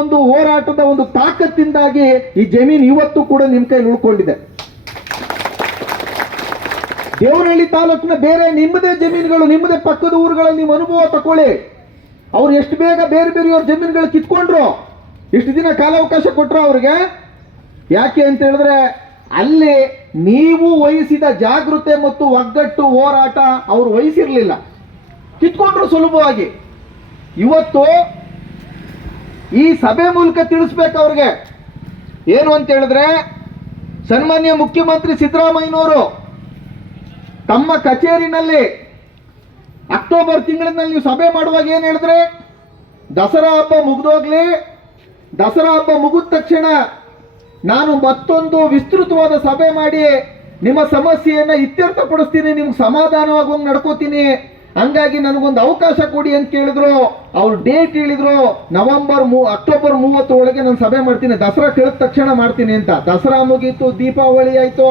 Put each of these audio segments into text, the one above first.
ಒಂದು ಹೋರಾಟದ ಒಂದು ತಾಕತ್ತಿಂದಾಗಿ ಈ ಜಮೀನು ಇವತ್ತು ಕೂಡ ನಿಮ್ ಕೈಲಿ ಉಳ್ಕೊಂಡಿದೆ. ದೇವನಹಳ್ಳಿ ತಾಲೂಕಿನ ಬೇರೆ ನಿಮ್ಮದೇ ಜಮೀನುಗಳು, ನಿಮ್ಮದೇ ಪಕ್ಕದ ಊರುಗಳಲ್ಲಿ ನೀವು ಅನುಭವ ತಕೊಳ್ಳಿ. ಅವ್ರು ಎಷ್ಟು ಬೇಗ ಬೇರೆ ಬೇರೆಯವ್ರ ಜಮೀನುಗಳು ಕಿತ್ಕೊಂಡ್ರು, ಇಷ್ಟು ದಿನ ಕಾಲಾವಕಾಶ ಕೊಟ್ರು ಅವ್ರಿಗೆ. ಯಾಕೆ ಅಂತ ಹೇಳಿದ್ರೆ, ಅಲ್ಲಿ ನೀವು ವಹಿಸಿದ ಜಾಗೃತೆ ಮತ್ತು ಒಗ್ಗಟ್ಟು ಹೋರಾಟ ಅವ್ರು ವಹಿಸಿರ್ಲಿಲ್ಲ. ಕಿತ್ಕೊಂಡ್ರು ಸುಲಭವಾಗಿ. ಇವತ್ತು ಈ ಸಭೆ ಮೂಲಕ ತಿಳಿಸ್ಬೇಕು ಅವ್ರಿಗೆ. ಏನು ಅಂತ ಹೇಳಿದ್ರೆ, ಸನ್ಮಾನ್ಯ ಮುಖ್ಯಮಂತ್ರಿ ಸಿದ್ದರಾಮಯ್ಯನವರು ತಮ್ಮ ಕಚೇರಿನಲ್ಲಿ ಅಕ್ಟೋಬರ್ ತಿಂಗಳಿನಲ್ಲಿ ನೀವು ಸಭೆ ಮಾಡುವಾಗ ಏನು ಹೇಳಿದ್ರೆ, ದಸರಾ ಹಬ್ಬ ಮುಗಿದೋಗ್ಲಿ ದಸರಾ ಹಬ್ಬ ಮುಗಿದ ತಕ್ಷಣ ನಾನು ಮತ್ತೊಂದು ವಿಸ್ತೃತವಾದ ಸಭೆ ಮಾಡಿ ನಿಮ್ಮ ಸಮಸ್ಯೆಯನ್ನು ಇತ್ಯರ್ಥಪಡಿಸ್ತೀನಿ, ನಿಮ್ಗೆ ಸಮಾಧಾನವಾಗುವಂಗೆ ನಡ್ಕೋತೀನಿ. ಹಂಗಾಗಿ ನನಗೊಂದು ಅವಕಾಶ ಕೊಡಿ ಅಂತ ಕೇಳಿದ್ರು. ಅವ್ರು ಡೇಟ್ ಹೇಳಿದ್ರು, ನವೆಂಬರ್ ಮೂ, ಅಕ್ಟೋಬರ್ ಮೂವತ್ತರೊಳಗೆ ನಾನು ಸಭೆ ಮಾಡ್ತೀನಿ. ದಸರಾ ಕಳೆದ ತಕ್ಷಣ ಮಾಡ್ತೀನಿ ಅಂತ. ದಸರಾ ಮುಗೀತು, ದೀಪಾವಳಿ ಆಯ್ತು.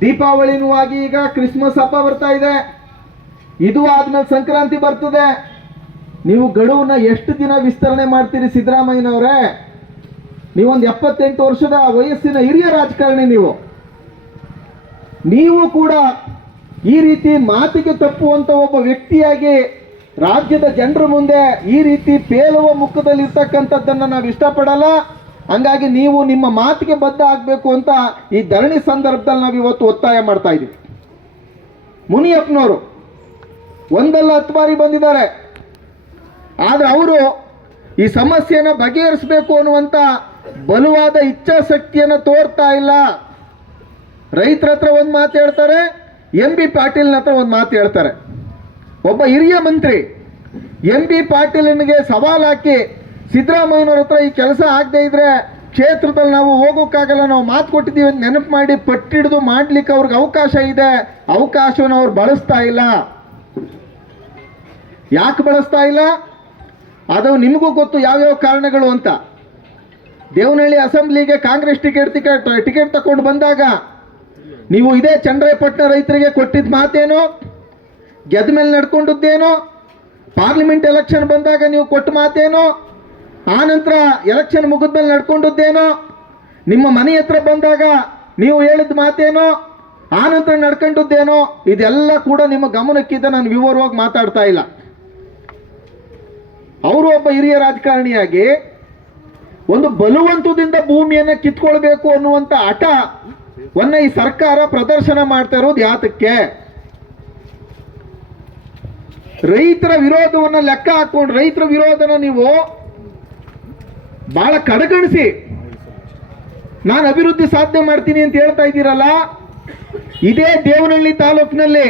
ದೀಪಾವಳಿನೂ ಆಗಿ ಈಗ ಕ್ರಿಸ್ಮಸ್ ಹಬ್ಬ ಬರ್ತಾ ಇದೆ. ಇದು ಆದ್ಮೇಲೆ ಸಂಕ್ರಾಂತಿ ಬರ್ತದೆ. ನೀವು ಗಡುವನ್ನ ಎಷ್ಟು ದಿನ ವಿಸ್ತರಣೆ ಮಾಡ್ತೀರಿ ಸಿದ್ದರಾಮಯ್ಯನವರೇ? ನೀವೊಂದು ಎಪ್ಪತ್ತೆಂಟು ವರ್ಷದ ವಯಸ್ಸಿನ ಹಿರಿಯ ರಾಜಕಾರಣಿ ನೀವು. ನೀವು ಕೂಡ ಈ ರೀತಿ ಮಾತಿಗೆ ತಪ್ಪುವಂಥ ಒಬ್ಬ ವ್ಯಕ್ತಿಯಾಗಿ ರಾಜ್ಯದ ಜನರ ಮುಂದೆ ಈ ರೀತಿ ಪೇಲುವ ಮುಖದಲ್ಲಿ ಇರ್ತಕ್ಕಂಥದ್ದನ್ನ ನಾವು ಇಷ್ಟಪಡಲ್ಲ. ಹಂಗಾಗಿ ನೀವು ನಿಮ್ಮ ಮಾತಿಗೆ ಬದ್ಧ ಆಗಬೇಕು ಅಂತ ಈ ಧರಣಿ ಸಂದರ್ಭದಲ್ಲಿ ನಾವು ಇವತ್ತು ಒತ್ತಾಯ ಮಾಡ್ತಾ ಇದ್ದೀವಿ. ಮುನಿಯಪ್ಪನವರು ಒಂದಲ್ಲ ಹತ್ತು ಬಾರಿ ಬಂದಿದ್ದಾರೆ. ಆದರೆ ಅವರು ಈ ಸಮಸ್ಯೆಯನ್ನು ಬಗೆಹರಿಸಬೇಕು ಅನ್ನುವಂತ ಬಲವಾದ ಇಚ್ಛಾಶಕ್ತಿಯನ್ನು ತೋರ್ತಾ ಇಲ್ಲ. ರೈತರ ಹತ್ರ ಒಂದು ಮಾತು ಹೇಳ್ತಾರೆ ಎಂ ಬಿ ಪಾಟೀಲ್ನ ಹತ್ರ ಒಂದು ಮಾತು ಹೇಳ್ತಾರೆ. ಒಬ್ಬ ಹಿರಿಯ ಮಂತ್ರಿ, ಎಂ ಬಿ ಪಾಟೀಲನಿಗೆ ಸವಾಲ್ ಹಾಕಿ ಸಿದ್ದರಾಮಯ್ಯನವ್ರ ಹತ್ರ ಈ ಕೆಲಸ ಆಗದೆ ಇದ್ರೆ ಕ್ಷೇತ್ರದಲ್ಲಿ ನಾವು ಹೋಗೋಕ್ಕಾಗಲ್ಲ, ನಾವು ಮಾತು ಕೊಟ್ಟಿದ್ದೀವಿ ಅಂತ ನೆನಪು ಮಾಡಿ ಪಟ್ಟಿಡಿದು ಮಾಡ್ಲಿಕ್ಕೆ ಅವ್ರಿಗೆ ಅವಕಾಶ ಇದೆ. ಅವಕಾಶವನ್ನು ಅವ್ರು ಬಳಸ್ತಾ ಇಲ್ಲ. ಯಾಕೆ ಬಳಸ್ತಾ ಇಲ್ಲ? ಅದು ನಿಮಗೂ ಗೊತ್ತು ಯಾವ್ಯಾವ ಕಾರಣಗಳು ಅಂತ. ದೇವನಹಳ್ಳಿ ಅಸೆಂಬ್ಲಿಗೆ ಕಾಂಗ್ರೆಸ್ ಟಿಕೆಟ್ ಟಿಕೆಟ್ ಟಿಕೆಟ್ ತಕೊಂಡು ಬಂದಾಗ ನೀವು ಇದೇ ಚಂದ್ರಾಯಪಟ್ಟಣ ರೈತರಿಗೆ ಕೊಟ್ಟಿದ್ದ ಮಾತೇನು? ಗೆದ್ದ ಮೇಲೆ ನಡ್ಕೊಂಡದ್ದೇನು? ಪಾರ್ಲಿಮೆಂಟ್ ಎಲೆಕ್ಷನ್ ಬಂದಾಗ ನೀವು ಕೊಟ್ಟ ಮಾತೇನು? ಆ ನಂತರ ಎಲೆಕ್ಷನ್ ಮುಗಿದ್ಮೇಲೆ ನಡ್ಕೊಂಡದ್ದೇನೋ? ನಿಮ್ಮ ಮನೆ ಹತ್ರ ಬಂದಾಗ ನೀವು ಹೇಳಿದ ಮಾತೇನೋ? ಆ ನಂತರ ನಡ್ಕೊಂಡದ್ದೇನೋ? ಇದೆಲ್ಲ ಕೂಡ ನಿಮ್ಮ ಗಮನಕ್ಕಿದ್ದ ನಾನು ವಿವರವಾಗಿ ಮಾತಾಡ್ತಾ ಇಲ್ಲ. ಅವರು ಒಬ್ಬ ಹಿರಿಯ ರಾಜಕಾರಣಿಯಾಗಿ ಒಂದು ಬಲವಂತದಿಂದ ಭೂಮಿಯನ್ನು ಕಿತ್ಕೊಳ್ಬೇಕು ಅನ್ನುವಂತ ಹಠವನ್ನ ಈ ಸರ್ಕಾರ ಪ್ರದರ್ಶನ ಮಾಡ್ತಾ ಇರೋದು ಯಾತಕ್ಕೆ? ರೈತರ ವಿರೋಧವನ್ನು ಲೆಕ್ಕ ಹಾಕೊಂಡು ರೈತರ ವಿರೋಧನ ನೀವು ಬಹಳ ಕಡೆಗಣಿಸಿ. ನಾನು ಅಭಿವೃದ್ಧಿ ಸಾಧ್ಯ ಮಾಡ್ತೀನಿ ಅಂತ ಹೇಳ್ತಾ ಇದ್ದೀರಲ್ಲ? ಇದೇ ದೇವನಹಳ್ಳಿ ತಾಲೂಕಿನಲ್ಲಿ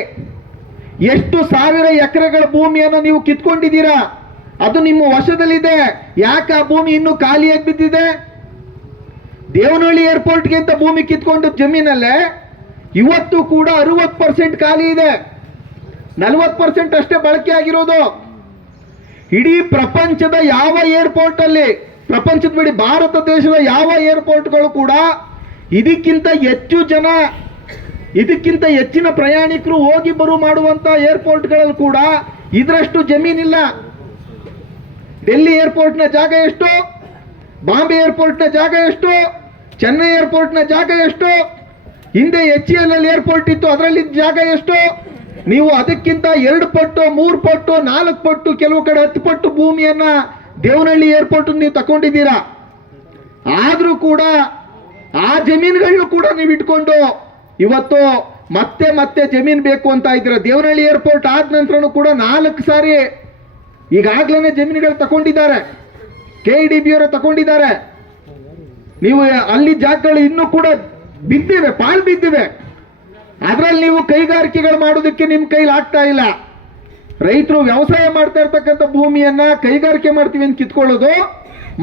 ಎಷ್ಟು ಸಾವಿರ ಎಕರೆಗಳ ಭೂಮಿಯನ್ನು ನೀವು ಕಿತ್ಕೊಂಡಿದ್ದೀರಾ? ಅದು ನಿಮ್ಮ ವಶದಲ್ಲಿದೆ. ಯಾಕೆ ಆ ಭೂಮಿ ಇನ್ನೂ ಖಾಲಿಯಾಗಿ ಬಿದ್ದಿದೆ? ದೇವನಹಳ್ಳಿ ಏರ್ಪೋರ್ಟ್ಗೆ ಅಂತ ಭೂಮಿ ಕಿತ್ಕೊಂಡು ಜಮೀನಲ್ಲೇ ಇವತ್ತು ಕೂಡ ಅರವತ್ತು ಪರ್ಸೆಂಟ್ ಖಾಲಿ ಇದೆ. ನಲವತ್ತು ಪರ್ಸೆಂಟ್ ಅಷ್ಟೇ ಬಳಕೆ ಆಗಿರೋದು. ಇಡೀ ಪ್ರಪಂಚದ ಯಾವ ಏರ್ಪೋರ್ಟ್ ಅಲ್ಲಿ ಪ್ರಪಂಚದ ಬಿಡಿ ಭಾರತ ದೇಶದ ಯಾವ ಏರ್ಪೋರ್ಟ್ಗಳು ಕೂಡ ಇದಕ್ಕಿಂತ ಹೆಚ್ಚು ಜನ, ಇದಕ್ಕಿಂತ ಹೆಚ್ಚಿನ ಪ್ರಯಾಣಿಕರು ಹೋಗಿ ಬರು ಮಾಡುವಂತ ಏರ್ಪೋರ್ಟ್ಗಳಲ್ಲಿ ಕೂಡ ಇದರಷ್ಟು ಜಮೀನಿಲ್ಲ. ಡೆಲ್ಲಿ ಏರ್ಪೋರ್ಟ್ನ ಜಾಗ ಎಷ್ಟು? ಬಾಂಬೆ ಏರ್ಪೋರ್ಟ್ನ ಜಾಗ ಎಷ್ಟು? ಚೆನ್ನೈ ಏರ್ಪೋರ್ಟ್ನ ಜಾಗ ಎಷ್ಟು? ಹಿಂದೆ ಎಚ್ ಎಲ್ ಎಲ್ ಏರ್ಪೋರ್ಟ್ ಇತ್ತು ಅದರಲ್ಲಿ ಜಾಗ ಎಷ್ಟು? ನೀವು ಅದಕ್ಕಿಂತ ಎರಡು ಪಟ್ಟು, ಮೂರು ಪಟ್ಟು, ನಾಲ್ಕು ಪಟ್ಟು, ಕೆಲವು ಕಡೆ ಹತ್ತು ಪಟ್ಟು ಭೂಮಿಯನ್ನ ದೇವನಹಳ್ಳಿ ಏರ್ಪೋರ್ಟ್ ನೀವು ತಗೊಂಡಿದ್ದೀರಾ ಆದರೂ ಕೂಡ ಆ ಜಮೀನುಗಳನ್ನು ಕೂಡ ನೀವು ಇಟ್ಕೊಂಡು ಇವತ್ತು ಮತ್ತೆ ಮತ್ತೆ ಜಮೀನು ಬೇಕು ಅಂತ ಇದ್ದೀರಾ? ದೇವನಹಳ್ಳಿ ಏರ್ಪೋರ್ಟ್ ಆದ ನಂತರನೂ ಕೂಡ ನಾಲ್ಕು ಸಾರಿ ಈಗಾಗಲೇ ಜಮೀನುಗಳು ತಗೊಂಡಿದ್ದಾರೆ ಕೆ ಡಿ ಬಿ ಅವರು ತಗೊಂಡಿದ್ದಾರೆ ನೀವು ಅಲ್ಲಿ ಜಾಗಗಳು ಇನ್ನೂ ಕೂಡ ಬಿದ್ದಿವೆ, ಪಾಲ್ ಬಿದ್ದಿವೆ. ಅದರಲ್ಲಿ ನೀವು ಕೈಗಾರಿಕೆಗಳು ಮಾಡೋದಕ್ಕೆ ನಿಮ್ಮ ಕೈಲಿ ಆಗ್ತಾ ಇಲ್ಲ. ರೈತರು ವ್ಯವಸಾಯ ಮಾಡ್ತಾ ಇರ್ತಕ್ಕಂಥ ಭೂಮಿಯನ್ನ ಕೈಗಾರಿಕೆ ಮಾಡ್ತೀವಿ ಅಂತ ಕಿತ್ಕೊಳ್ಳೋದು,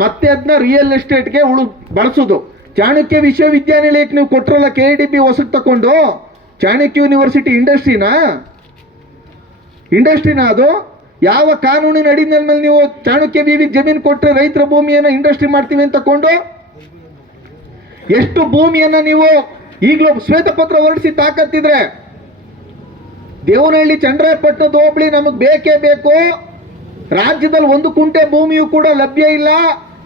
ಮತ್ತೆ ಅದನ್ನ ರಿಯಲ್ ಎಸ್ಟೇಟ್ಗೆ ಉಳು, ಬಳಸೋದು. ಚಾಣಕ್ಯ ವಿಶ್ವವಿದ್ಯಾನಿಲಯಕ್ಕೆ ನೀವು ಕೊಟ್ರಲ್ಲ ಕೆ ಡಿ ಪಿ ಹೊಸ ತಕೊಂಡು? ಚಾಣಕ್ಯ ಯೂನಿವರ್ಸಿಟಿ ಇಂಡಸ್ಟ್ರಿನಾ ಇಂಡಸ್ಟ್ರಿನ ಅದು? ಯಾವ ಕಾನೂನಿನ ಅಡಿನ ಮೇಲೆ ನೀವು ಚಾಣಕ್ಯ ವಿವಿ ಜಮೀನು ಕೊಟ್ಟರೆ ರೈತರ ಭೂಮಿಯನ್ನು ಇಂಡಸ್ಟ್ರಿ ಮಾಡ್ತೀವಿ ಅಂತ ತಕೊಂಡು? ಎಷ್ಟು ಭೂಮಿಯನ್ನು ನೀವು ಈಗಲೂ ಶ್ವೇತಪತ್ರ ಹೊರಡಿಸಿ ತಾಕತ್ತಿದ್ರೆ? ದೇವನಹಳ್ಳಿ ಚಂದ್ರಾಯಪಟ್ಟಣದ ಹೋಬಳಿ ನಮಗೆ ಬೇಕೇ ಬೇಕು. ರಾಜ್ಯದಲ್ಲಿ ಒಂದು ಕುಂಟೆ ಭೂಮಿಯೂ ಕೂಡ ಲಭ್ಯ ಇಲ್ಲ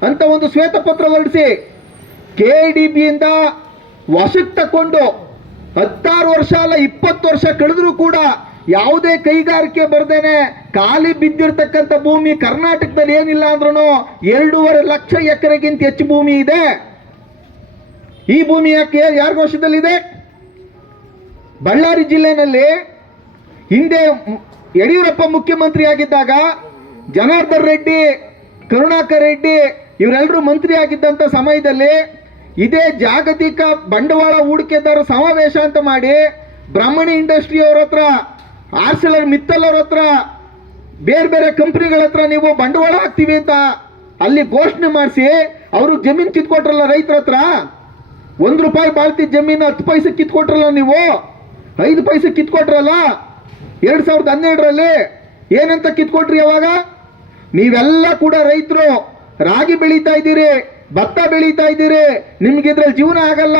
ಅಂತ ಒಂದು ಶ್ವೇತಪತ್ರ ಹೊರಡಿಸಿ ಕೆ ಡಿ ಬಿಯಿಂದ ವಶಕ್ಕೆ ತಕೊಂಡು ಹತ್ತಾರು ವರ್ಷ ಅಲ್ಲ ಇಪ್ಪತ್ತು ವರ್ಷ ಕಳೆದರೂ ಕೂಡ ಯಾವುದೇ ಕೈಗಾರಿಕೆ ಬರ್ದೇನೆ ಖಾಲಿ ಬಿದ್ದಿರ್ತಕ್ಕಂಥ ಭೂಮಿ ಕರ್ನಾಟಕದಲ್ಲಿ ಏನಿಲ್ಲ ಅಂದ್ರೂ ಎರಡೂವರೆ ಲಕ್ಷ ಎಕರೆಗಿಂತ ಹೆಚ್ಚು ಭೂಮಿ ಇದೆ. ಈ ಭೂಮಿ ಯಾಕೆ ಯಾರ ವಶದಲ್ಲಿದೆ ಬಳ್ಳಾರಿ ಜಿಲ್ಲೆನಲ್ಲಿ ಹಿಂದೆ ಯಡಿಯೂರಪ್ಪ ಮುಖ್ಯಮಂತ್ರಿ ಆಗಿದ್ದಾಗ ಜನಾರ್ದನ್ ರೆಡ್ಡಿ, ಕರುಣಾಕರ್ ರೆಡ್ಡಿ ಇವರೆಲ್ಲರೂ ಮಂತ್ರಿ ಆಗಿದ್ದಂಥ ಸಮಯದಲ್ಲಿ ಇದೇ ಜಾಗತಿಕ ಬಂಡವಾಳ ಹೂಡಿಕೆದಾರ ಸಮಾವೇಶ ಅಂತ ಮಾಡಿ ಬ್ರಾಹ್ಮಣಿ ಇಂಡಸ್ಟ್ರಿ ಅವ್ರ ಹತ್ರ ಆರ್ಸೆಲರ್ ಮಿತ್ತಲ್ ಅವ್ರ ಹತ್ರ, ಬೇರೆ ಬೇರೆ ಕಂಪ್ನಿಗಳ ಹತ್ರ ನೀವು ಬಂಡವಾಳ ಹಾಕ್ತೀವಿ ಅಂತ ಅಲ್ಲಿ ಘೋಷಣೆ ಮಾಡಿಸಿ ಅವರು ಜಮೀನು ಕಿತ್ಕೊಟ್ರಲ್ಲ ರೈತರ ಹತ್ರ? ಒಂದು ರೂಪಾಯಿ ಬಾಳ್ತಿ ಜಮೀನು ಹತ್ತು ಪೈಸೆ ಕಿತ್ಕೊಟ್ರಲ್ಲ ನೀವು? ಐದು ಪೈಸೆ ಕಿತ್ಕೊಟ್ರಲ್ಲ? ಎರಡು ಸಾವಿರದ ಹನ್ನೆರಡರಲ್ಲಿ ಏನಂತ ಕಿತ್ಕೊಟ್ರಿ ಅವಾಗ? ನೀವೆಲ್ಲ ಕೂಡ ರೈತರು, ರಾಗಿ ಬೆಳೀತಾ ಇದ್ದೀರಿ, ಭತ್ತ ಬೆಳೀತಾ ಇದ್ದೀರಿ, ನಿಮ್ಗೆ ಇದ್ರಲ್ಲಿ ಜೀವನ ಆಗಲ್ಲ,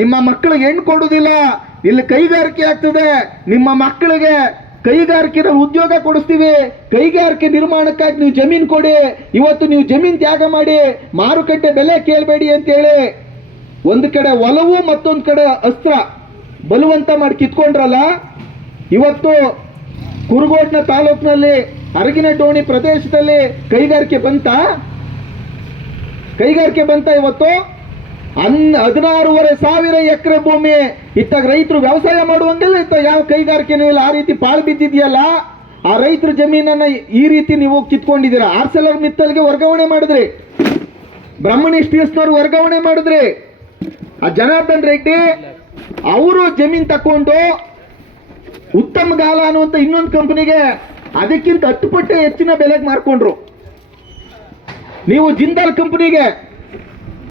ನಿಮ್ಮ ಮಕ್ಕಳಿಗೆ ಹೆಣ್ಣು ಕೊಡುವುದಿಲ್ಲ ಇಲ್ಲಿ ಕೈಗಾರಿಕೆ ಆಗ್ತದೆ, ನಿಮ್ಮ ಮಕ್ಕಳಿಗೆ ಕೈಗಾರಿಕೆ ಉದ್ಯೋಗ ಕೊಡಿಸ್ತೀವಿ, ಕೈಗಾರಿಕೆ ನಿರ್ಮಾಣಕ್ಕಾಗಿ ನೀವು ಜಮೀನು ಕೊಡಿ, ಇವತ್ತು ನೀವು ಜಮೀನು ತ್ಯಾಗ ಮಾಡಿ, ಮಾರುಕಟ್ಟೆ ಬೆಲೆ ಕೇಳಬೇಡಿ ಅಂತೇಳಿ ಒಂದು ಕಡೆ ಒಲವು ಮತ್ತೊಂದು ಕಡೆ ಅಸ್ತ್ರ. ಬಲವಂತ ಮಾಡಿ ಕಿತ್ಕೊಂಡ್ರಲ್ಲ, ಇವತ್ತು ಕುರುಗೋಡ್ನ ತಾಲೂಕಿನಲ್ಲಿ, ಅರಗಿನ ಡೋಣಿ ಪ್ರದೇಶದಲ್ಲಿ ಕೈಗಾರಿಕೆ ಬಂತ? ಕೈಗಾರಿಕೆ ಬಂತ ಇವತ್ತು? ಅನ್ ಹದಿನಾರೂವರೆ ಸಾವಿರ ಎಕರೆ ಭೂಮಿ ಇತ್ತಾಗ ರೈತರು ವ್ಯವಸಾಯ ಮಾಡುವಂಗಿಲ್ಲ ಇತ್ತ. ಯಾವ ಕೈಗಾರಿಕೆನೂ ಇಲ್ಲ. ಆ ರೀತಿ ಪಾಳು ಬಿದ್ದಿದೆಯಲ್ಲ? ಆ ರೈತರ ಜಮೀನನ್ನ ಈ ರೀತಿ ನೀವು ಕಿತ್ಕೊಂಡಿದ್ದೀರಾ? ಆರ್ಸೆಲರ್ ಮಿತ್ತಲ್ಗೆ ವರ್ಗಾವಣೆ ಮಾಡಿದ್ರಿ. ಬ್ರಾಹ್ಮಣಿ ಸ್ಟೀಲ್ಸ್ನವ್ರು ವರ್ಗಾವಣೆ ಮಾಡಿದ್ರಿ. ಆ ಜನಾರ್ದನ್ ರೆಡ್ಡಿ ಅವರು ಜಮೀನ್ ತಕೊಂಡು ಉತ್ತಮ ಗಾಲ ಅನ್ನುವಂಥ ಇನ್ನೊಂದು ಕಂಪನಿಗೆ ಅದಕ್ಕಿಂತ ಹತ್ತು ಪಟ್ಟು ಹೆಚ್ಚಿನ ಬೆಲೆಗೆ ಮಾರ್ಕೊಂಡ್ರು. ನೀವು ಜಿಂದಾಲ್ ಕಂಪನಿಗೆ